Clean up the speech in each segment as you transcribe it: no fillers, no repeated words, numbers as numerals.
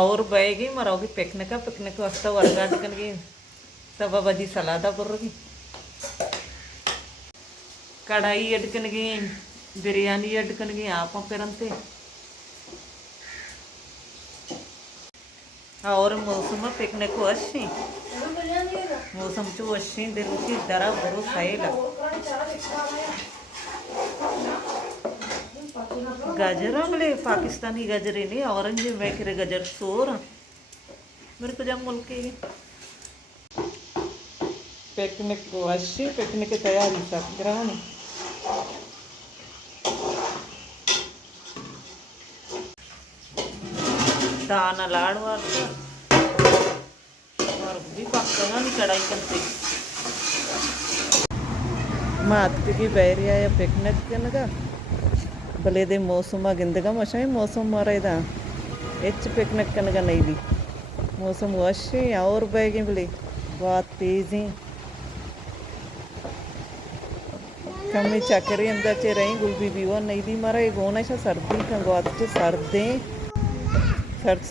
ಅವ್ರು ಬೈಗಿ ಮರೋಗಿ ಪಿಕ್ನಿಕ್ ವಸ್ತ ಹೊರಗಾಡ್ಕನ್ಗಿ ಸಬ ಬಜಿ ಸಲಾದ ಬುರ್ರಗಿ कढ़ाई अडकनगी बिरयानी अडकनगी आप फिरंते और मौसम पिकनिक अच्छी मौसम चो अच्छी दिल की दरा बरो साइल गाजर बोले पाकिस्तानी गाजर ही नहीं ऑरेंज मैकरे गाजर सोर मेरे को जब मुल्क पिकनिक अच्छी पिकनिक तैयारी सब ग्रहण दाना लाड़ वाला और भी पकना नहीं कढ़ाई करते मात की बैरी आया पिकनिक कनगा भले दे मौसम गिंदगा मशा मौसम मारेदा एच पिकनिक कनगा नहीं दी मौसम अच्छे और बैगे भले बहुत तेजी कमी चक्री अंदर चे रही गुलबी बीवा नहीं दी मारा ये गोना सा सर्दी का गुआत चे सर्दे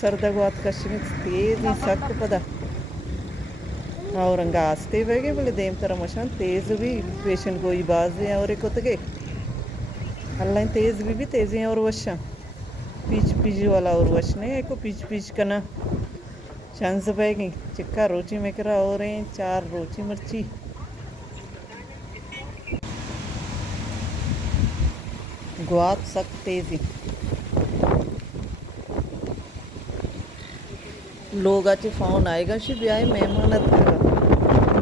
सर्द गुआत कश्मीर तेज ही सक पदा और अंगास्ते बैगे बोले देम तरह मशान तेज भी पेशेंट कोई बाज है और एक उतगे अल्लाह तेज भी तेज हैं और वशा पीच वाला और वश नहीं एक पीच करना चांस बैगी चिक्का रोची में करा और 4 रोची मिर्ची गुआत सख्त तेजी लोग आज फोन आएगा शी भी आए मेहमान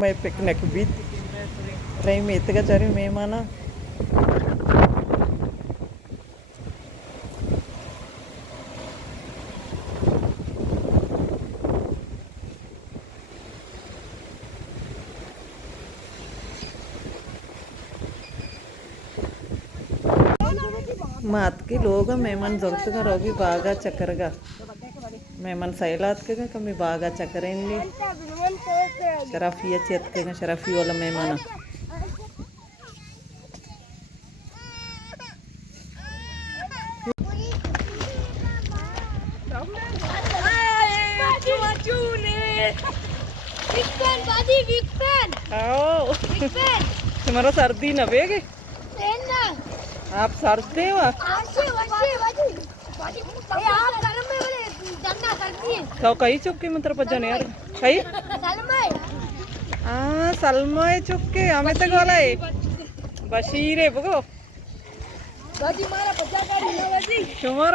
मैं पिकनिक भी रही में इतगा चारे मेहमान मात की लोग मेहमान जरूरत रोगी बागा चक्करगा मेहमान सैलात के कमी बागा चक्करेंगे शराफिया चेत के शराफी वाला मेहमान तुम्हारा सर्दी न बेगे आप सर्दे हो तो कई चुपके मतलब पजन यार कई हाँ सलमाए चुपके हमें तक वाला है बशीरे बगो तुम्हारा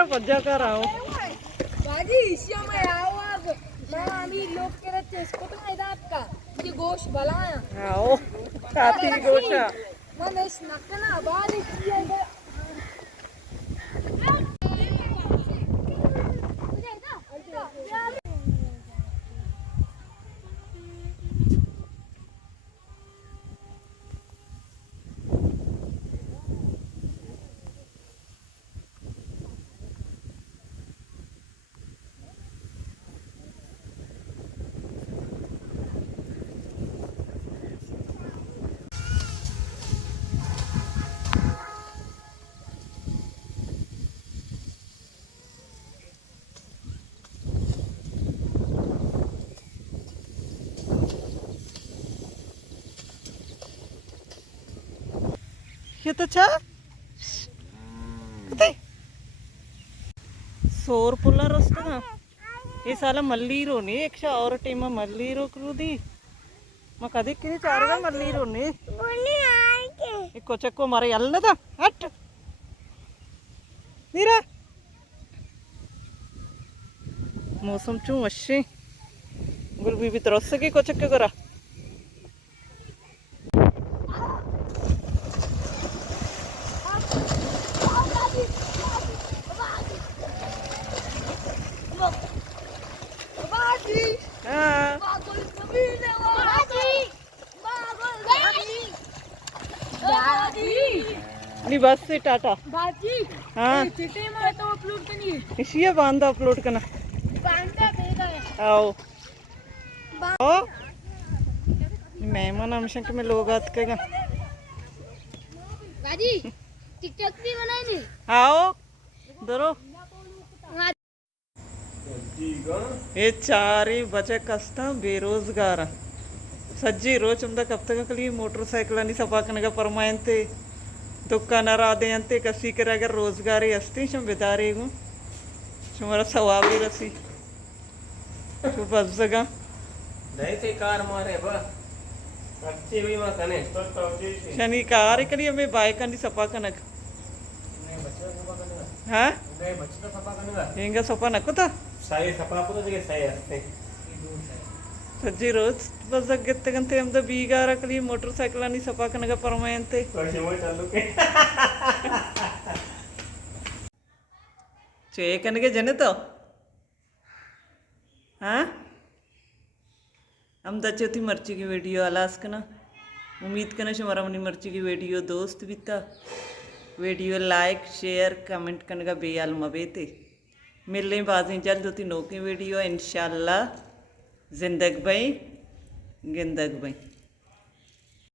पज्जा कर आओ बाजी इसी में आओ अब मैं अभी लोग के रहते इसको तो नहीं दात का ये गोश्त भलाया आओ खाती गोश्त मैंने इस नकना बारी किया है ये तो छा कते सोर पुला रस्ता ये साला मल्लीरो ने एक शा और टीम मल्लीरो क्रूदी मैं कदी किनी चारगा मल्लीरो ने बोली आए के इको चक्को मारे अल्लदा हट नीरा मौसम चू अच्छे गुलबी भी तरस के को चक्के करा बस से टाटा बाजी हाँ चिट्टे में तो अपलोड करनी है इसी बांधा अपलोड करना बांधा देगा आओ ओ मेहमान अंशक में लोग आते हैं बाजी टिकटॉक भी बनाएंगे आओ दरो ये चार ही बचे कस्ता बेरोजगार सज्जी रोज उमदा कब तक कली मोटरसाइकिल नहीं सपाकन का परमायंते दुकान राधे अंते कसी कर अगर रोजगारी अस्ति शम बिदारे गु शुमारा सवाबी रसी शु बस जगह नहीं थे कार मारे बा अच्छी भी मत ने तो शनि कार कली हमें बाइक नहीं सपाकन नहीं बच्चा सपा करने हाँ नहीं बच्चा सपा करने इंगा सपा नको था साई सपा को तो जगह सही हस्ते सज्जी रोज बस गत्ते गंते हम तो बीगार कली मोटरसाइकिल नहीं सपाकन का परमायंते कोई वो चालू के चेकन के जने तो हाँ हम दच्चे थी मर्ची की वीडियो आलास कना उम्मीद करना हमारा मनी मर्ची की वीडियो दोस्त भी था वीडियो लाइक शेयर कमेंट करने का बेयाल मबेते मिल रही बाजी जल्द होती नौकी वीडियो इंशाल्लाह जिंदग भाई गिंदग भाई